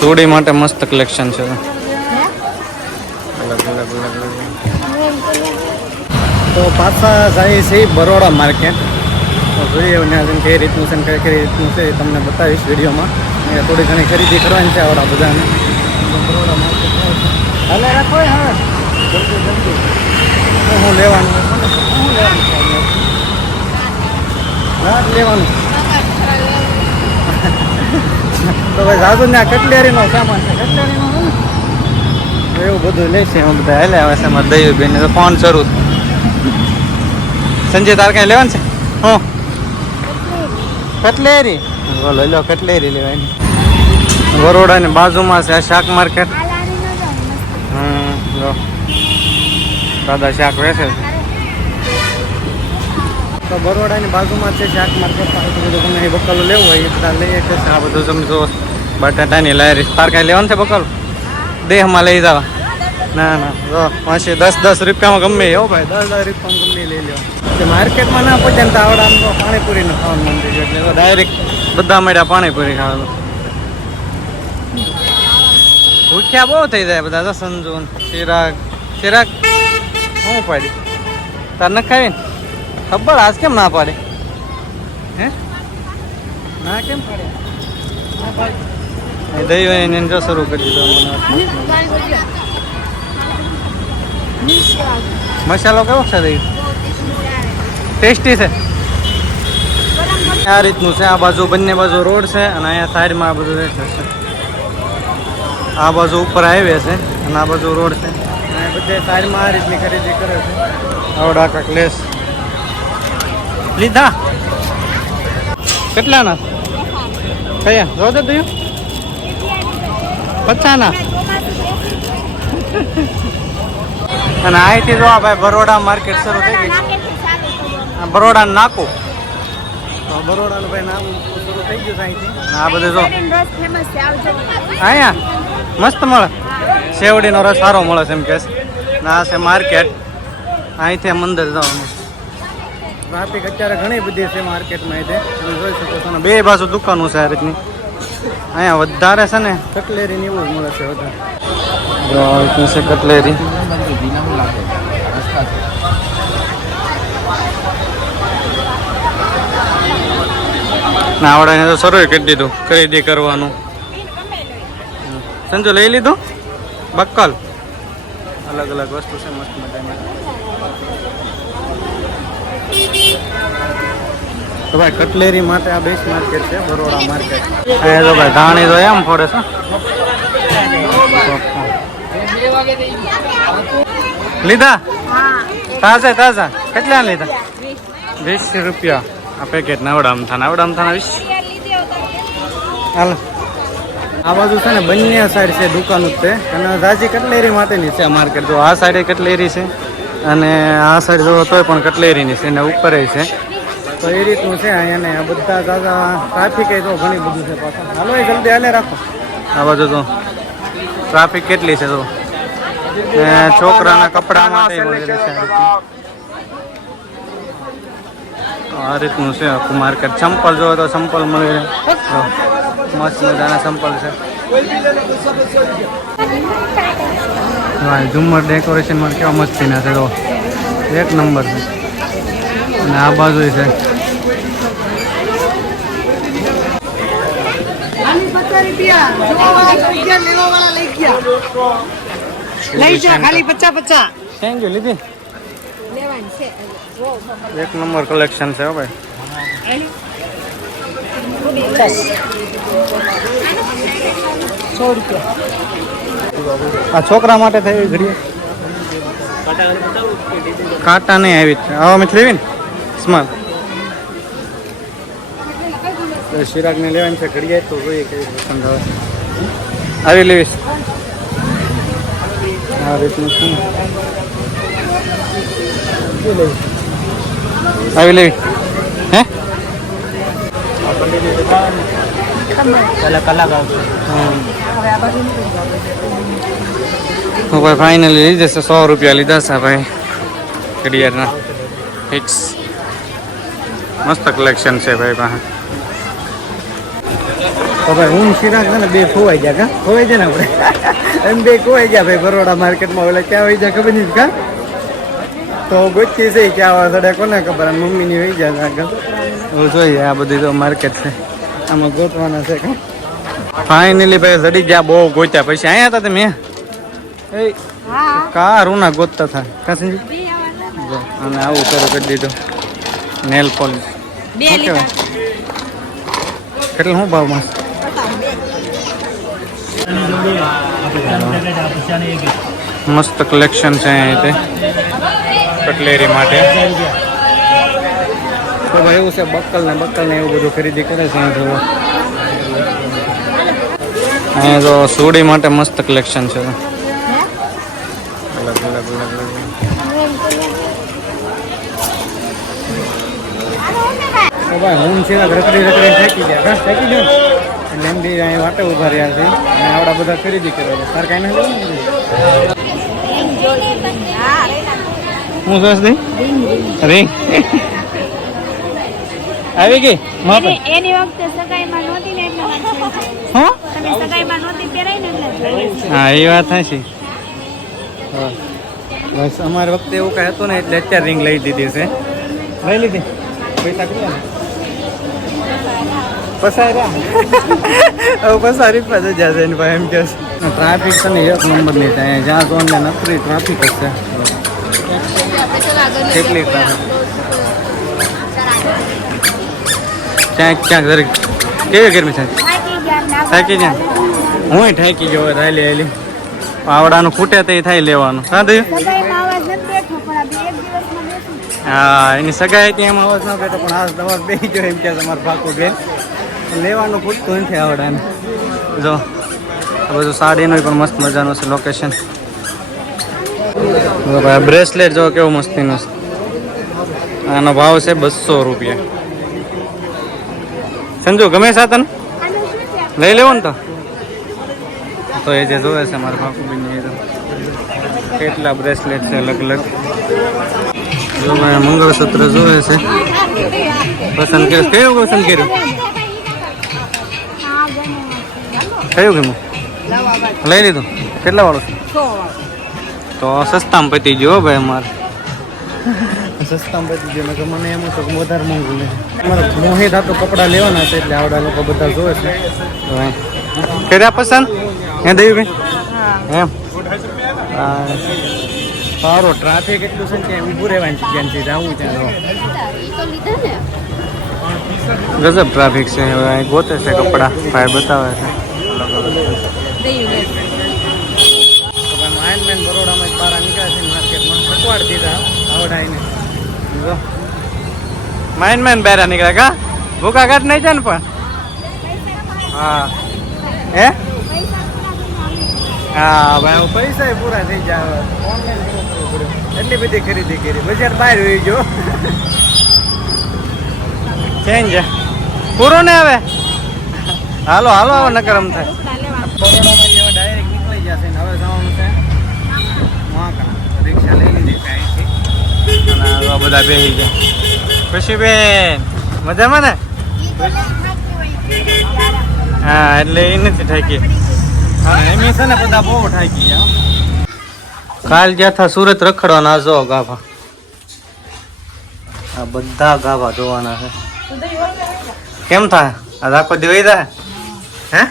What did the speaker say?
સોડી માટે મસ્ત કલેક્શન છે. તો પાછા જાય છે બરોડા માર્કેટ. તો જોઈએ કઈ રીતનું છે ને કઈ રીતનું છે એ તમને બતાવીશ વિડીયોમાં. થોડી ઘણી ખરીદી કરવાની છે આવડા બધાને. બરોડા માર્કેટ હાલે રાખો હા જલ્દી જલ્દી. હું લેવાનું લેવાનું તો ભાઈ જાજુ ને કટલેરીનો સામાન છે. કટલેરીનો એવું બધું લેશે એમાં બધા હાલે આવે છે. એમાં દઈ બેન તો ફોન શરૂ. સંજય તાર કઈ લેવાનું છે? હું કટલેરી બોલો લો કટલેરી લેવાની. બરોડાની બાજુમાં છે શાક માર્કેટ. જો દાદા શાક વેચે છે. તો બરોડાની બાજુમાં છે શાક માર્કેટ. બધું ગમે એ બકાલું લેવું હોય એ બધા લઈએ છે. આ બધું સમજો બટાટાની લારી. તાર કાંઈ લેવાનું છે બકાલું? દેહમાં લઈ જવા. ના ના જો 10-10 રૂપિયામાં ગમે હો ભાઈ. 10-10 રૂપિયામાં ગમે લઈ લેવા. માર્કેટમાં ના પહોંચે ને તો આવડા આમ તો પાણીપુરીનું ખાવાનું મન થઈ ગયું. એટલે ડાયરેક્ટ બધા મળ્યા પાણીપુરી ખાવાનું. ભૂખ્યા બહુ થઈ જાય બધા. તો સંજુ ચિરાગ ચિરાગ શું પાડી તાર ન ખાવી ને ખબર આજ કેમ ના પાડે? હે ના કેમ પાડે? દઈ એને જો શરૂ કરી દીધો. મસાલો કેવો છે દઈ? ટેસ્ટી છે. આ રીતનું છે. આ બાજુ બંને બાજુ રોડ છે અને અહીંયા સાઈડમાં આ બધું રહેશે છે. આ બાજુ ઉપર હાઈવે છે અને આ બાજુ રોડ છે. અને બધે સાઈડમાં આ રીતની ખરીદી કરે છે. આવડા કાંક લેસ લીધા. કેટલાના કયા જો તો તું 50ના. અને અહીંથી જો ભાઈ બરોડા માર્કેટ શરૂ થઈ ગઈ. બરોડા નાકું બરોડાનું ભાઈ નામ શરૂ થઈ ગયું અહીંથી. આ બધું જો અહીંયા મસ્ત મળે. શેવડીનો રસ સારો મળે છે એમ કે. આ છે માર્કેટ. અહીંથી મંદિર જવાનું. ટ્રાફિક અત્યારે ઘણી બધી છે માર્કેટમાં. તમે જોઈ શકો છો. બે બાજુ દુકાનો છે આ રીતની. અહીંયા વધારે છે ને કટલેરીની એવું જ મળે છે વધારે. છે કટલેરી. ના આવડે તો શરૂ કરી દીધું ખરીદી કરવાનું. સંજુ લઈ લીધું બક્કલ. અલગ અલગ વસ્તુ છે મસ્ત મજાની. તો ભાઈ કટલેરી માટે આ બેસ્ટ માર્કેટ છે બરોડા માર્કેટ. અહીંયા તો ભાઈ ધાણી તો એમ ફોડે છે. લીધા તાજા તાજા કેટલા લીધા? 20 રૂપિયા આ પેકેટ. નાવડામ થાના 20. હાલ આ બાજુ છે ને બંને સાઈડ છે દુકાન જ છે. અને રાજી કટલેરી માટેની છે માર્કેટ. જો આ સાઈડે કટલેરી છે અને આ સાઈડ જો તોય પણ કટલેરીની છે ને ઉપર છે. તો એ રીતનું છે અહીંયા. ને બધા દાદા ટ્રાફિક તો ઘણી બધું છે પાછા. હાલો એ જલ્દી હાલે રાખો. આ બાજુ તો ટ્રાફિક કેટલી છે તો. છોકરાના કપડા માટે આ રીતનું છે આખું માર્કેટ. ચંપલ જોવો તો ચંપલ મળી રહે. મસ્ત મજાના ચંપલ છે. ઝુમ્મર ડેકોરેશનમાં કેવા મસ્તીના છે. એક નંબર છે. અને આ બાજુ છે લઈ જા ખાલી 50 થેન્ક યુ. લીધી એક નંબર કલેક્શન છે ભાઈ. ₹100. આ છોકરા માટે થઈ ઘડી કાંટા નહીં આવી છે. આવા મેં લેવી ને સ્માર્ટ ચિરાગને લેવાની છે ઘડિયાળ. તો જોઈએ કઈ પસંદ આવે. આવી લેવીશ આ રીતનું છે. આવી લેવી હે કલાક આવશે. ભાઈ ફાઇનલી લીધે છે. 100 રૂપિયા લીધા છે ભાઈ ઘડિયાળના ફિક્સ. મસ્ત કલેક્શન છે ભાઈ પાસે. તો તો ભાઈ હું સિરાગ છે ને બે ખોવાઈ ગયા કા ખોવાઈ જાય ને આપણે એમ બે ખોવાઈ ગયા ભાઈ બરોડા માર્કેટમાં ઓલા ક્યાં હોય જાય ખબર નહીં કા તો ગોચી છે ક્યાં સડે કોને ખબર મમ્મીની હોય જાય આગળ જોઈએ આ બધી તો માર્કેટ છે આમાં ગોતવાના છે કા ફાઇનલી ભાઈ સડી ગયા બહુ ગોત્યા પછી અહીંયા હતા તમે એ કા રૂના ગોતતા હતા કા સંજી અને આવું શરૂ કરી દીધું નેલ પોલિશ કેટલું શું ભાવમાં મસ્ત કલેક્શન છે અહીં કટલેરી માટે તો ભાઈ એવું છે બક્કલ ને એવું બધું ખરીદી કરે છે અહીંયા અહીંયા તો સુડી માટે મસ્ત કલેક્શન છે અલગ ભાઈ હું છે રખડી ફેંકી ગયા ફેંકી દો એટલે એમ બી અહીં વાટે ઉભા રહ્યા છે અને આવડા બધા ખરીદી કરે છે સર કાંઈ નથી હું સરસ દઈ રીંગ આવી ગઈ એની વખતે સગાઈમાં નહોતી ને એટલે હા તમે સગાઈમાં નહોતી પહેરાઈ ને એટલે હા એ વાત થાય છે બસ અમારી વખતે એવું કાંઈ હતું ને એટલે અત્યારે રિંગ લઈ દીધી છે લઈ લીધી પૈસા કેટલા પસાર્યા હવે પસારી પાછળ જશે એની પાસે એમ કે ટ્રાફિક છે ને એક નંબરની છે જ્યાં જો ને નકરી ટ્રાફિક જ છે કેટલી ટ્રાફિક ક્યાંક જરીક કેવી ગરમી છે થાકી જાય હું ઠાકી ગયો રાયલી હાલી આવડાનું ખૂટે તો એ થાય લેવાનું હા થયું સગાઈમાં અવાજ નથી બેઠો પણ આ બે એક દિવસમાં બેઠું હા એની સગાઈ હતી એમાં અવાજ ન બેઠો પણ આ દવા બે ગયો એમ કે તમારે પાકું બેન લેવાનું ખૂટતું નથી આવડાને જો આ બધું સાડીનું પણ મસ્ત મજાનું છે લોકેશન ભાઈ બ્રેસલેટ જો કેવું મસ્તીનું છે આનો ભાવ છે 200 રૂપિયા સંજુ ગમે છે તને લઈ લેવો ને તો એ જે જોવે છે મારા બાપુબેન કેટલા બ્રેસલેટ છે અલગ અલગ જો ભાઈ મંગળસૂત્ર જોવે છે પસંદ કર્યું કયું પસંદ કર્યું કયું ગયું લઈ લીધું કેટલા વાળું છે તો સસ્તામાં પતી ગયો ભાઈ અમારે સસ્તામાં પતી ગયો મને એમ હતું કે વધારે મોંઘું નહીં અમારે મોહી થતું કપડાં લેવાના છે એટલે આવડા લોકો બધા જોવે છે કર્યા પસંદ હે દયું ભાઈ એમ સારું ટ્રાફિક એટલું છે ને કે ઊભું રહેવાની જગ્યાથી જવું ત્યાં ગજબ ટ્રાફિક છે હવે ગોતે છે કપડાં ભાઈ બતાવે છે માઇન્ડમેન બરોડામાં બહાર નીકળે છે માર્કેટમાં પકવાડ દીધા આવડાઈને જો માઇન્ડમેન બહાર નીકળે કા ભૂકા કાઢ નહીં છે ને પણ હા હે હા ભાઈ પૈસા પૂરા થઈ જાય ઓનલાઈન એટલી બધી ખરીદી કરી બજાર બહાર હોઈ જો ચેન્જ પૂરો ને હવે હાલો હાલો હવે નકર એમ થાય બરોડામાં જેવા ડાયરેક્ટ નીકળી જશે ને હવે જવાનું છે રિક્ષા લઈ લીધી કાંઈથી અને આ બધા બેસી ગયા ખુશી બેન મજામાં ને હા એટલે એ નથી થાકી હા એમ છે ને બધા બહુ થાકી ગયા કાલ ગયા હતા સુરત રખડવાના જો ગાભા આ બધા ગાભા જોવાના છે કેમ થાય આ આખો દિવસ હે